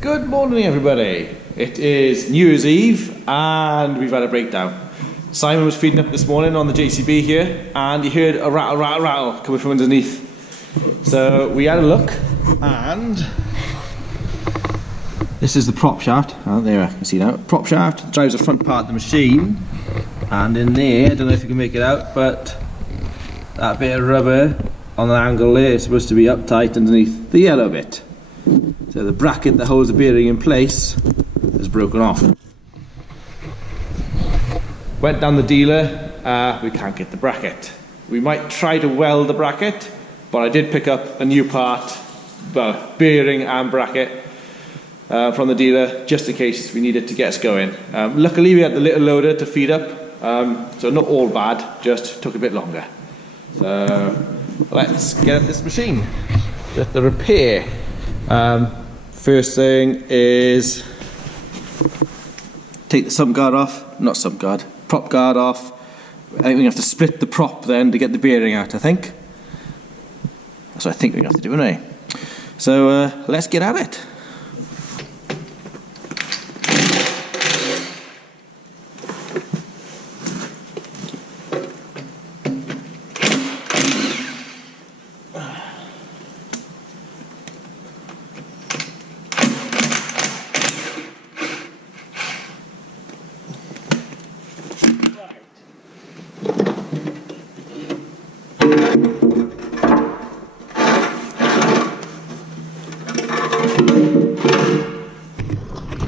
Good morning everybody. It is New Year's Eve and we've had a breakdown. Simon was feeding up this morning on the JCB here and he heard a rattle, rattle, rattle coming from underneath. So we had a look and this is the prop shaft. Oh, there I can see now. Prop shaft drives the front part of the machine, and in there, I don't know if you can make it out, but that bit of rubber on the angle there is supposed to be uptight underneath the yellow bit. So the bracket that holds the bearing in place is broken off. Went down the dealer, we can't get the bracket. We might try to weld the bracket, but I did pick up a new part, both bearing and bracket, from the dealer, just in case we needed to get us going. Luckily we had the little loader to feed up, so not all bad, just took a bit longer. So let's get at this machine. Just the repair. First thing is take the sump guard off, not sump guard, prop guard off. I think we have to split the prop then to get the bearing out, I think. That's what I think we have to do anyway. So let's get at it.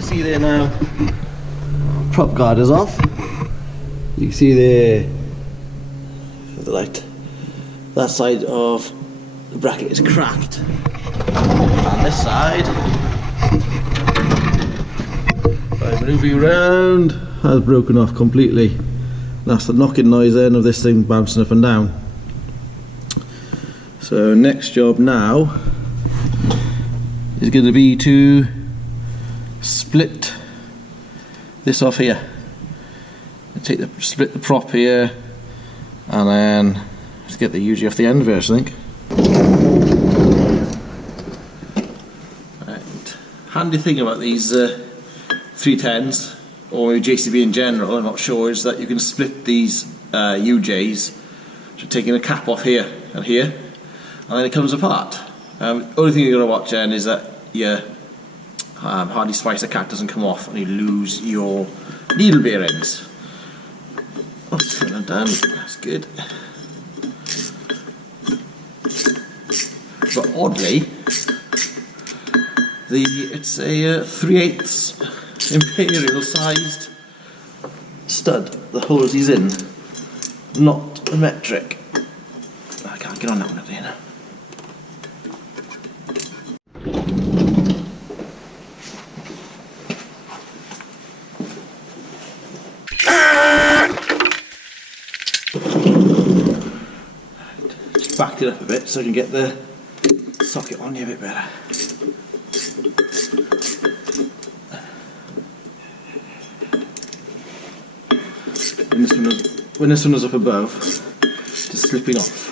See there now, prop guard is off. You can see there, the light, that side of the bracket is cracked, and this side, by moving around, has broken off completely. That's the knocking noise then of this thing bouncing up and down. So next job now is going to be to split this off here. Split the prop here, and then let's get the UG off the end first, I think. Right. Handy thing about these 310s or JCB in general, I'm not sure, is that you can split these UJs. So taking the cap off here and here, and then it comes apart. Only thing you're going to watch then is that your hardy splicer cap doesn't come off and you lose your needle bearings. That's kind of done, that's good. But oddly, it's a 3/8 imperial sized stud that holds these in, not a metric. I can't get on that one up there now. Just backed it up a bit so I can get the socket on you a bit better. When this one was up above, just slipping off.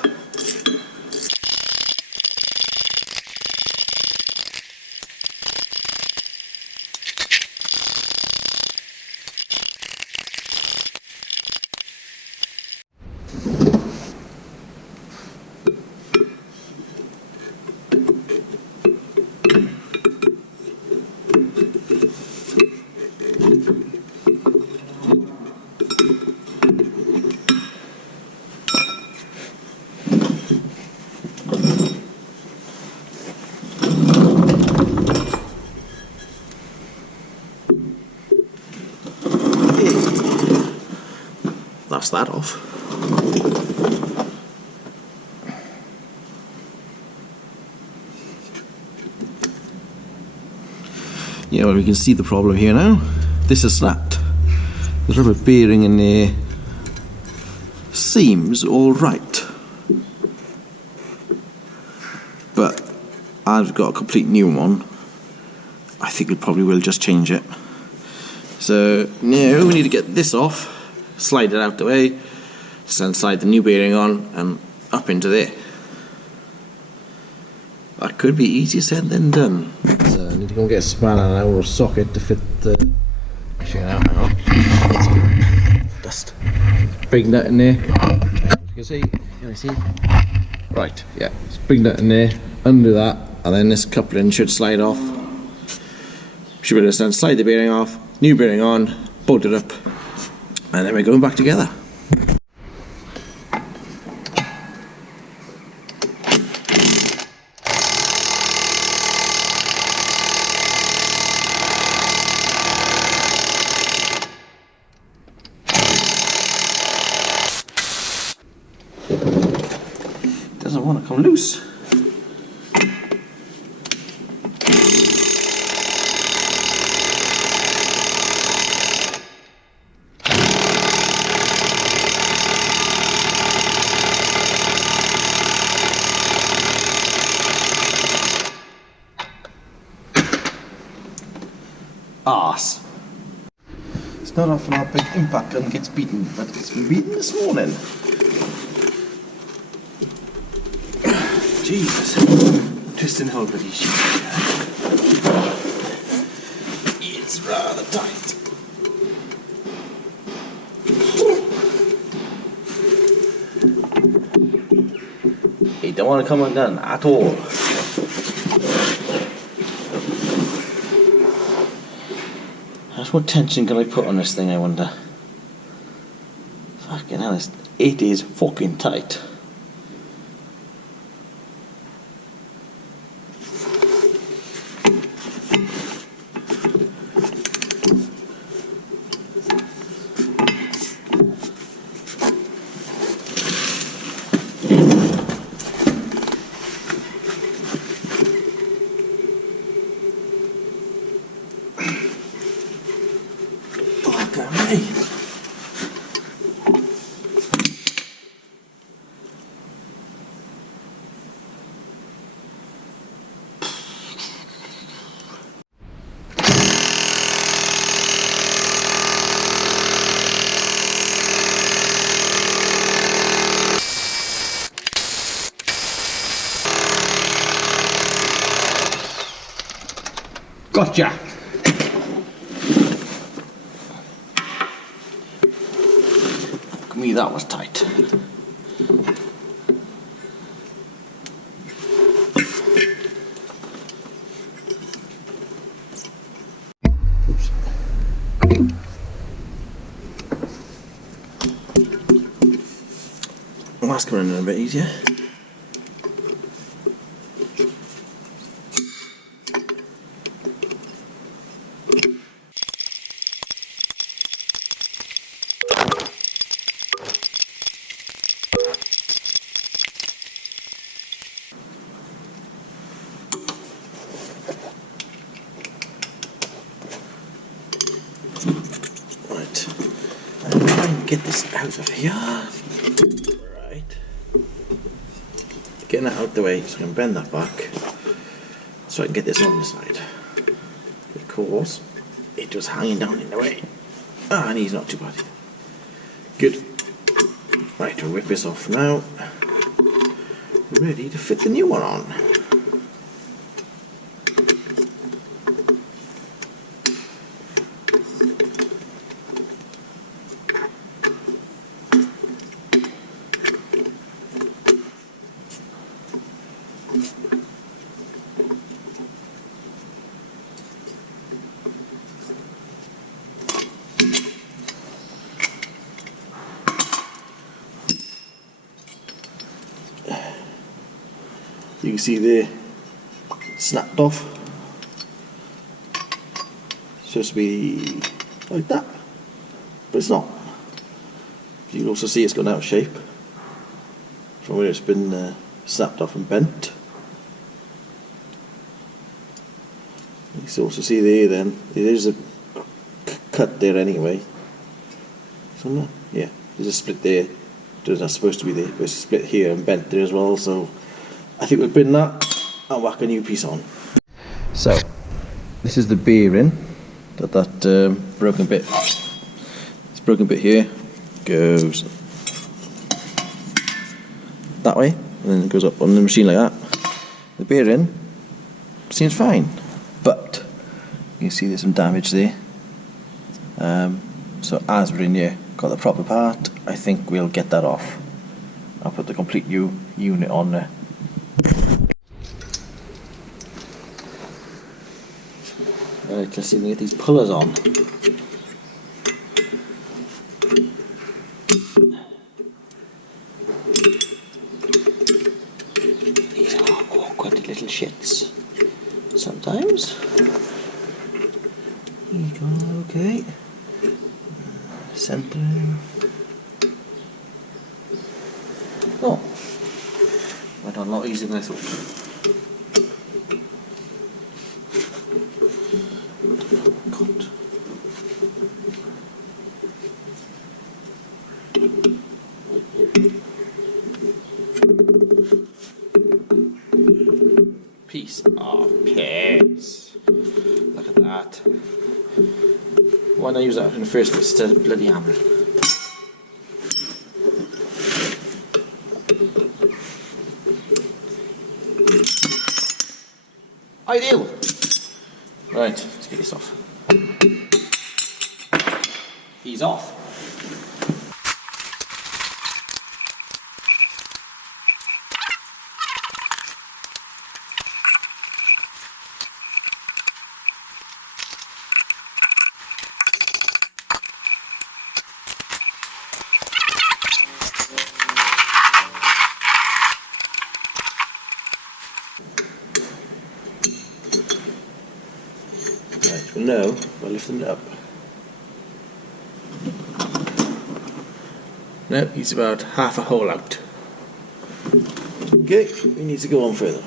That's that off. Yeah, well, we can see the problem here now. This is snapped. The rubber bearing in there seems all right, but I've got a complete new one. I think we probably will just change it. So now we need to get this off, slide it out the way, then slide the new bearing on and up into there. That could be easier said than done. So I need to go and get a spanner now or a socket to fit the... Actually, hang on. Dust. Big nut in there. You can see. Right, yeah. It's big nut in there. Undo that, and then this coupling should slide off. Should be able to then slide the bearing off, new bearing on, bolt it up, and then we're going back together. Doesn't want to come loose. Arse. It's not often our big impact gun gets beaten, but it's been beaten this morning. Jesus. Twisting hold with these sheets. It's rather tight. He don't want to come undone at all. What tension can I put on this thing, I wonder? Fucking hell, it is fucking tight. Gotcha! Look at me, that was tight. Oops. Well, that's coming in a bit easier. Right, and get this out of here. Right, getting that out the way so I can bend that back so I can get this on the side. Of course, it was hanging down in the way. Ah, and he's not too bad. Good. Right, we'll whip this off now. Ready to fit the new one on. You can see there, snapped off. It's supposed to be like that, but it's not. You can also see it's gone out of shape from where it's been snapped off and bent. You can also see there then, there's a cut there anyway. Somewhere? Yeah, there's a split there. There's not supposed to be there, but it's a split here and bent there as well, so I think we'll bin that and whack a new piece on. So, this is the bearing that broken bit. This broken bit here goes that way, and then it goes up on the machine like that. the bearing seems fine, but you can see there's some damage there. So as we're in here, got the proper part, I think we'll get that off. I'll put the complete new unit on there. Right, let's see if we can get these pullers on. These are awkward little shits sometimes. Okay. Centering. Oh, went on a lot easier than I thought. God. Piece of piss. Look at that. Why not use that in the first place instead of bloody hammer? Ideal! Right, let's get this off. He's off. Right, well no, by lifting it up. No, he's about half a hole out. Okay, we need to go on further.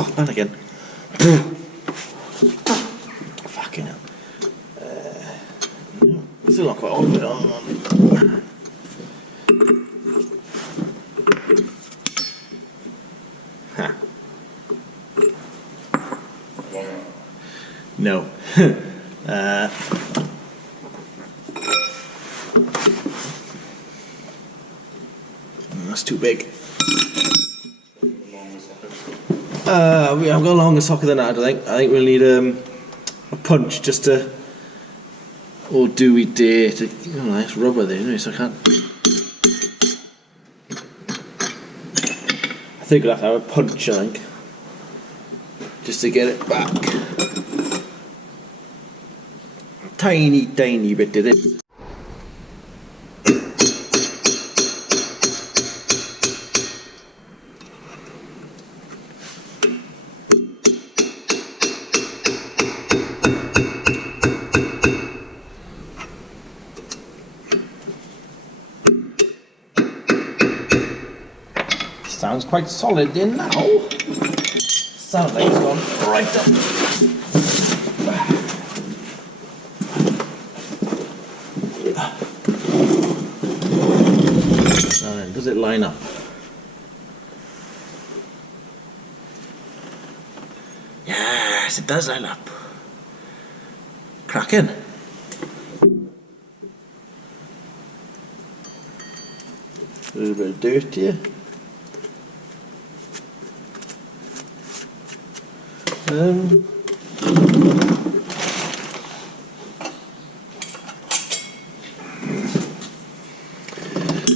Oh, and again. Fucking hell. No, still not quite all the way on. Huh. No. That's too big. We have got a longer socket than that, I think. I think we'll need a punch just to, or do we dare to, oh nice rubber there, anyway, so I can't. I think we'll have to have a punch, I think, just to get it back. Tiny, tiny bit did it. Sounds quite solid in now. Sounds like it's gone right up. Now then, does it line up? Yes, it does line up. Cracking. A little bit of dirt here.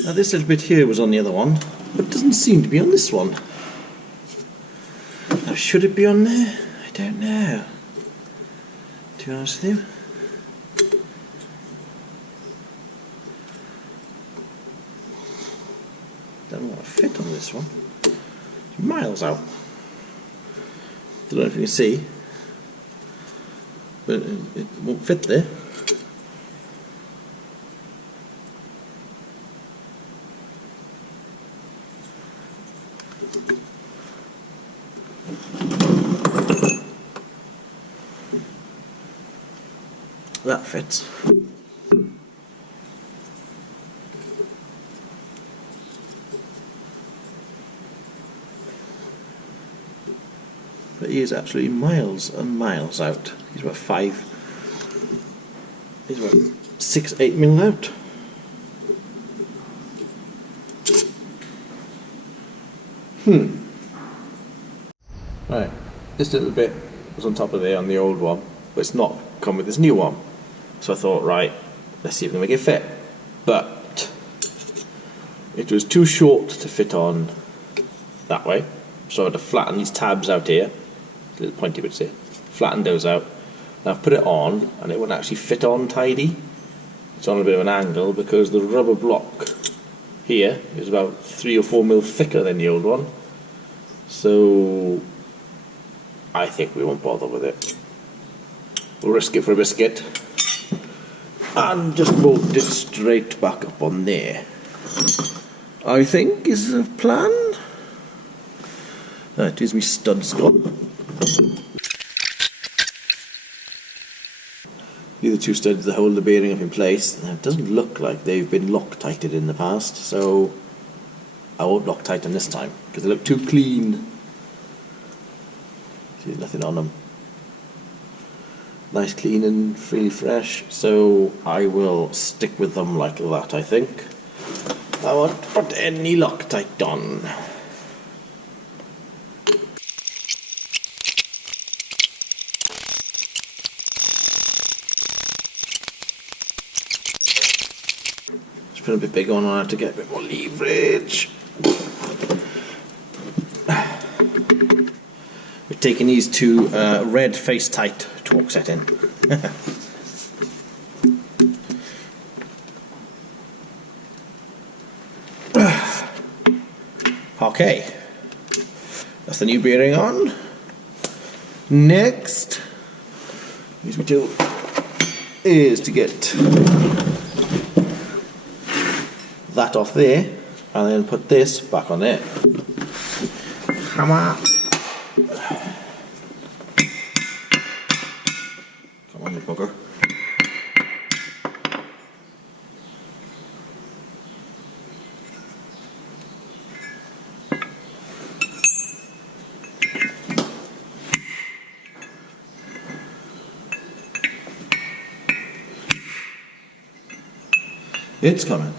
Now this little bit here was on the other one, but it doesn't seem to be on this one. Now should it be on there? I don't know. To be honest with you. Don't want to fit on this one. It's miles out. Don't know if you can see, but it won't fit there. That fits. But he is absolutely miles and miles out. He's about 6, 8 mil out. Right, this little bit was on top of there on the old one, but it's not come with this new one. So I thought, right, let's see if we can make it fit. But it was too short to fit on that way, so I had to flatten these tabs out here, little pointy bits here, flatten those out. Now I've put it on, and it wouldn't actually fit on tidy. It's on a bit of an angle because the rubber block here is about 3 or 4 mil thicker than the old one. So I think we won't bother with it. We'll risk it for a biscuit and just bolt it straight back up on there, I think is the plan. That is me studs gone. The other two studs that hold the bearing up in place. Now, it doesn't look like they've been Loctited in the past, so I won't Loctite them this time because they look too clean. See, there's nothing on them. Nice, clean and really fresh, so I will stick with them like that, I think. I won't put any Loctite on. Just put a bit bigger on it to get a bit more leverage. We're taking these two red face tight torque set in. Okay, that's the new bearing on. Next, use my tool is to get that off there and then put this back on there. Hammer. Come on, you bugger. It's coming.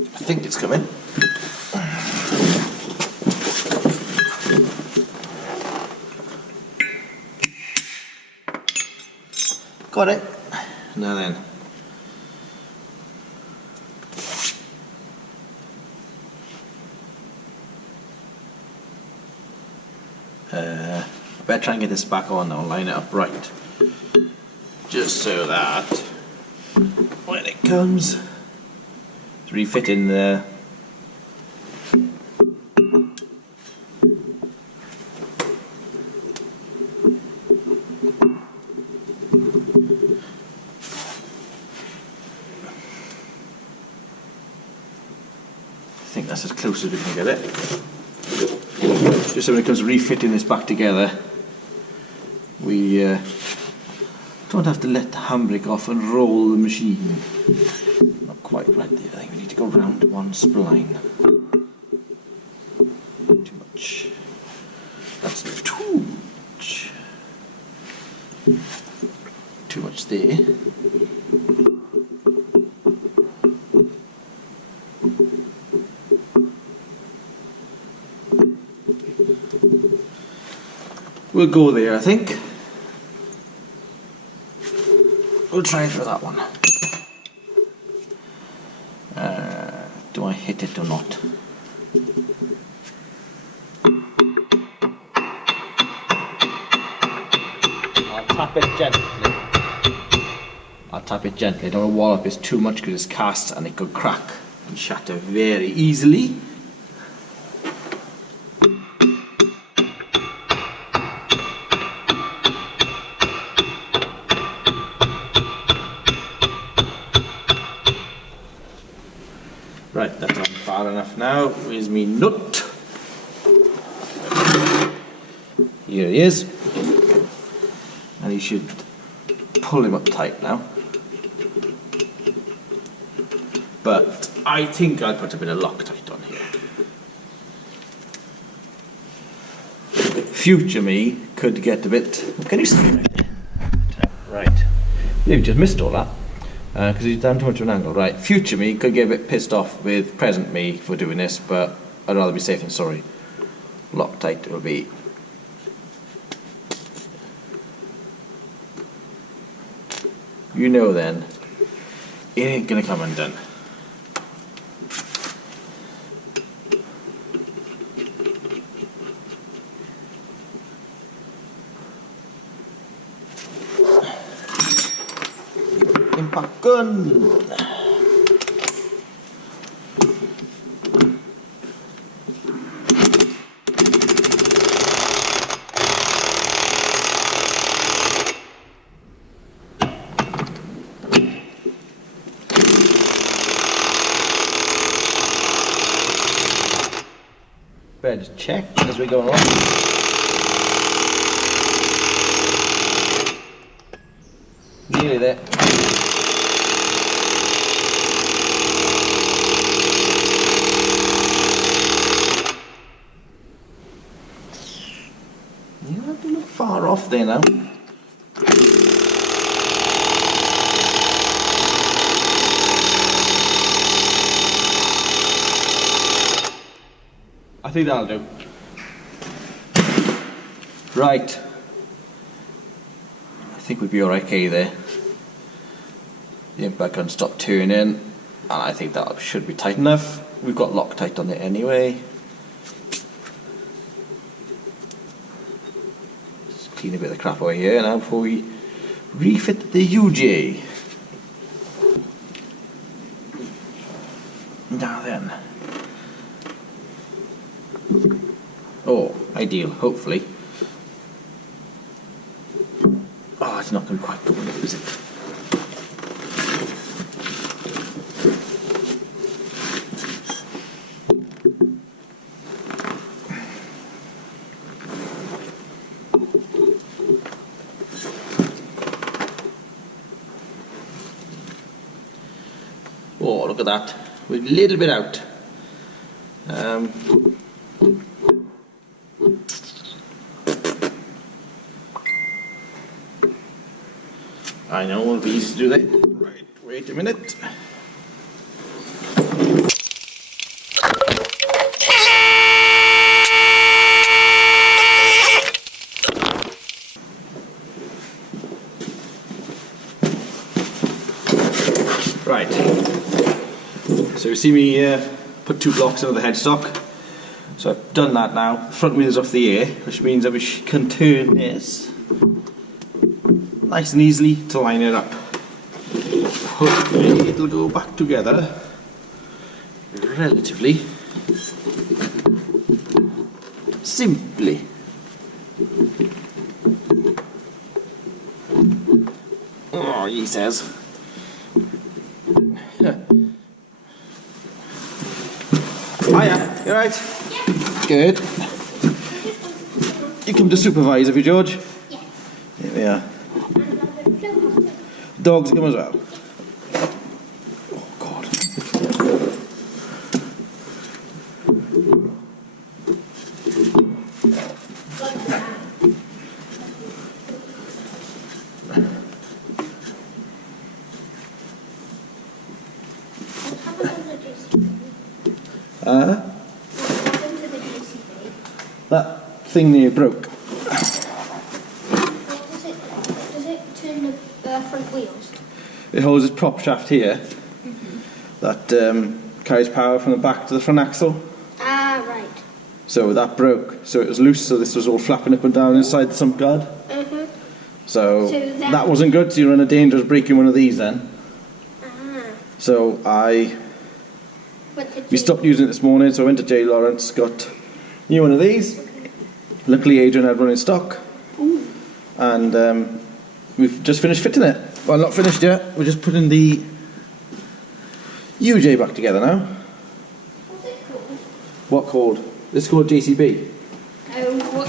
I think it's coming. Got it. Now then. I better try and get this back on now, line it up right. Just so that when it comes, it's refit in there. I think that's as close as we can get it. Just so when it comes refitting this back together, we don't have to let the handbrake off and roll the machine. Not quite right there. I think we need to go round one spline. Too much. That's too much. Too much there. We'll go there, I think. We'll try for that one. Do I hit it or not? I'll tap it gently. I'll tap it gently. Don't wallop it too much because it's cast and it could crack and shatter very easily. Right, that's on far enough now. Where's me nut? Here he is. And you should pull him up tight now. But I think I'll put a bit of Loctite on here. Future me could get a bit... Can you see it? Right. You've just missed all that. Because he's down too much of an angle. Right, future me could get a bit pissed off with present me for doing this, but I'd rather be safe than sorry. Loctite will be... You know then, it ain't gonna come undone. Impact gun. Better just check as we go along. Nearly there. You have to look far off there now. I think that'll do. Right. I think we'd be alright there. The impact gun stopped turning, and I think that should be tight enough. We've got Loctite on it anyway. Let's clean a bit of the crap away here now before we refit the UJ. Now then. Oh, ideal, hopefully. Oh, it's not going to quite go in, is it? Oh, look at that. We're a little bit out. I know, it won't be easy to do that. Right, wait a minute. Right. So you see me put 2 blocks into the headstock. So I've done that now. The front wheel is off the air, which means that we can turn this nice and easily to line it up. Hopefully it'll go back together relatively simply. Oh, he says. Hiya, you alright? Yeah. Good. You come to supervise, have you, George? Yeah. Here we are. Dogs come as well. Oh God. That thing near broke. Does it turn the front wheels? It holds its prop shaft here that carries power from the back to the front axle. Ah, right. So that broke. So it was loose, so this was all flapping up and down inside the sump guard. So that wasn't good, so you run a danger of breaking one of these then. So we stopped using it this morning, so I went to J. Lawrence, got a new one of these. Luckily Adrian had one in stock. And we've just finished fitting it. Well, not finished yet, we're just putting the UJ back together now. What called? This is called JCB. Oh, what?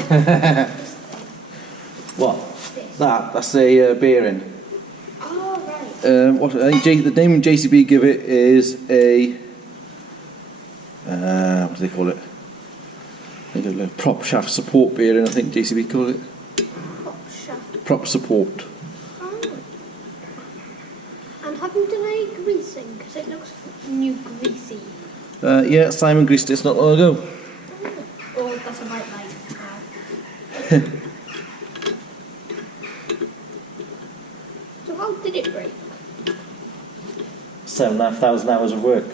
What? This. That's a bearing. Oh, right. What I think the name JCB give it is a what do they call it? I think a prop shaft support bearing. I think JCB call it. Prop shaft. Prop support. Oh. And have you done any greasing? Because it looks new greasy. Yeah, Simon greased it not long ago. Oh, that's a white light. Ow. So how did it break? 7,500 hours of work.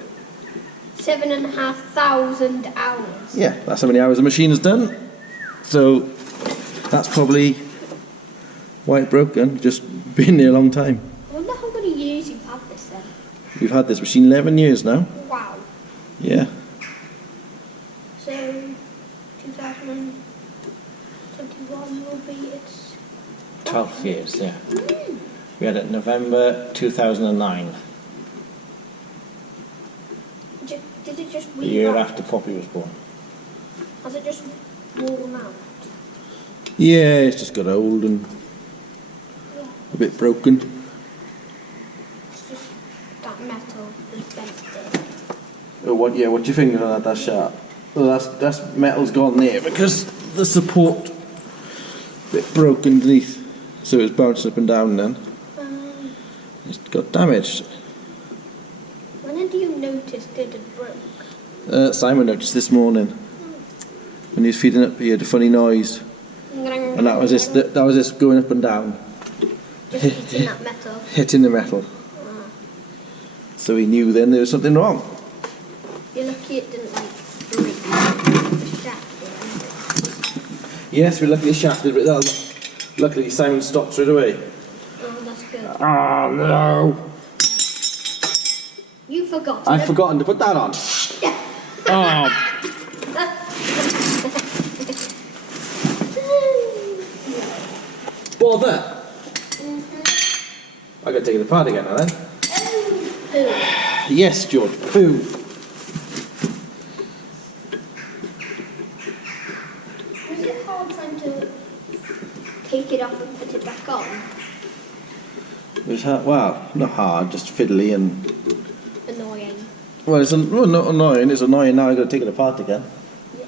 7,500 hours. Yeah, that's how many hours the machine has done. So that's probably why it broken. Just been there a long time. I wonder how many years you've had this then. We've had this machine 11 years now. Wow. Yeah. So 2021 will be its 12 years, yeah. Mm. We had it in November 2009, Did it just the year rewrite? after Poppy was born. Has it just worn out? Yeah, it's just got old and Yeah. a bit broken. It's just that metal is bent there. Oh, what? Yeah, what do you think of that? That's sharp. Well, that's metal's gone there because the support bit broke underneath, so it's bouncing up and down. Then it's got damaged. When did you notice that it broke? Simon noticed this morning when he was feeding up. He heard a funny noise, and that was this going up and down, Just hitting that metal. hitting the metal. So he knew then there was something wrong. You're lucky it didn't like break the shaft or anything. Yes, we're lucky it shafted, but luckily Simon stopped straight away. Oh, that's good. Oh no! You forgot. I've forgotten to put that on. Oh. Bother! I got to take it apart again now then. Poo. Yes, George, poo. Was it hard trying to take it off and put it back on? It was hard, well, not hard, just fiddly and... Annoying. Well, it's not annoying, it's annoying now I've got to take it apart again. Yeah.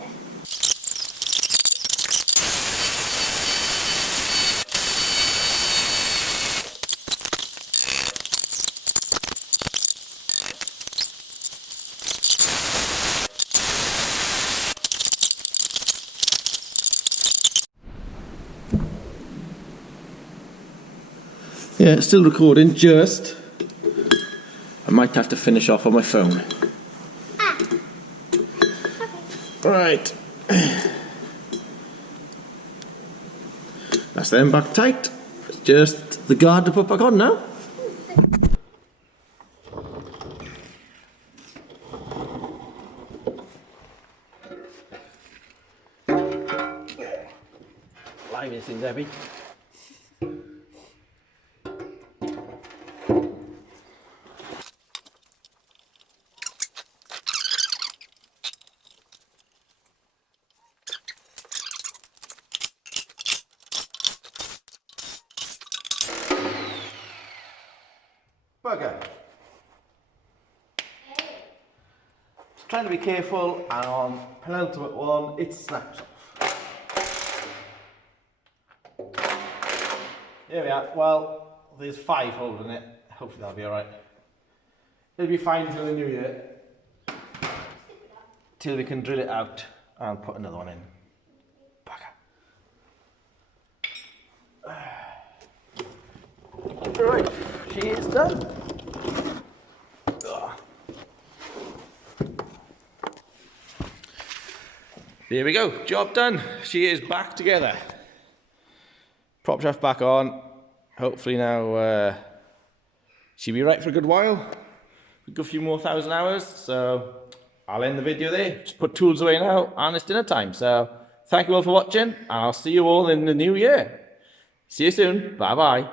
Yeah, it's still recording, just... I might have to finish off on my phone. Right. That's them back tight. It's just the guard to put back on now. Blimey, this thing's heavy. Bugger. Trying to be careful, and on penultimate one, it snaps off. There we are. Well, there's 5 holding it. Hopefully that'll be alright. It'll be fine until the new year. Till we can drill it out and put another one in. Bugger. Right, she is done. There we go, job done. She is back together. Prop shaft back on. Hopefully now she'll be right for a good while. A good few more 1,000 hours. So I'll end the video there. Just put tools away now and it's dinner time. So thank you all for watching and I'll see you all in the new year. See you soon. Bye bye.